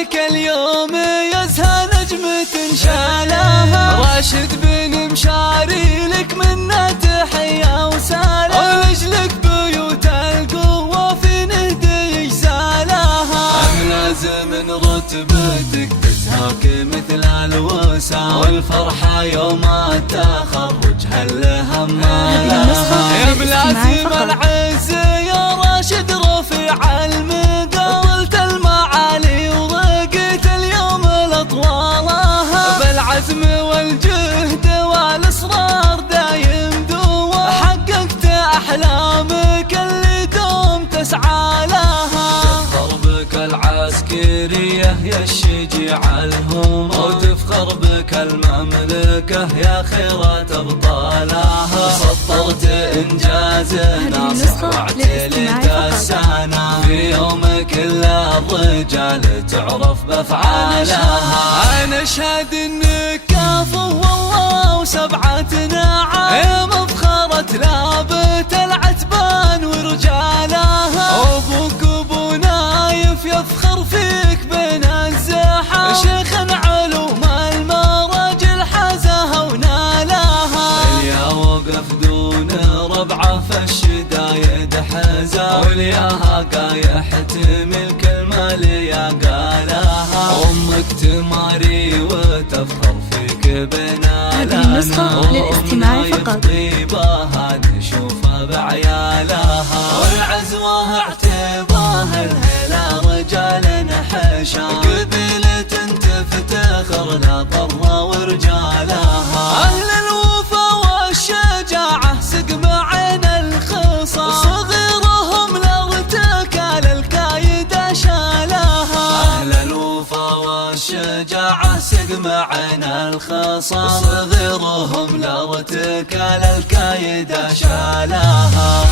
يومك اليوم يزهى نجمة شالاها، راشد بن مشاري لك منا تحية وسلام، ولجلك بيوت القوة في نهدي يجزالها، لازم رتبتك تزهاك مثل الوسام، والفرحة يوم التخرج هالهمالها، يا بلازم العز يا راشد رفيع المدى، طلت المعالي ورقيت اليوم الاطوالها، بالعزم والجهد والاصرار دايم دوا، حققت احلامك اللي دوم تسعى لها، تفخر بك العسكرية يا الشجيع الهم، وتفخر بك المملكة يا خيرات ابطالها، سطرت انجاز ناصح واعتلت السنة، في يوم كل الرجال تعرف بافعالها، انا اشهد انك كافو والله وسبعة نعم، مفخرة لابت العتبان ورجالها، وابوك ابو نايف يفخر فيك بين الزحام، شيخ علوم المراجل حازها ونالها، يا وقف دون ربعه في الشدايد حزا، والياها قايحت ملك المالية قالها، امك تماري وتفخر فيك بنالها، هذه النسخة للاستماع فقط، طيبها تشوفها بعيالها، والعزوة اعتباها الهلا رجال نحشا، قبيلة تفتخر لا طرة ورجالها، اهل الوفا والشجاعة سقم عين الخصام، صغيرهم لارتكال الكايد شالها، اهل الوفا والشجاعة سقم عين الخصام، صغيرهم لارتكال الكايد شالها.